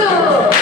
박수!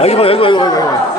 여기 봐 여기 봐 여기 봐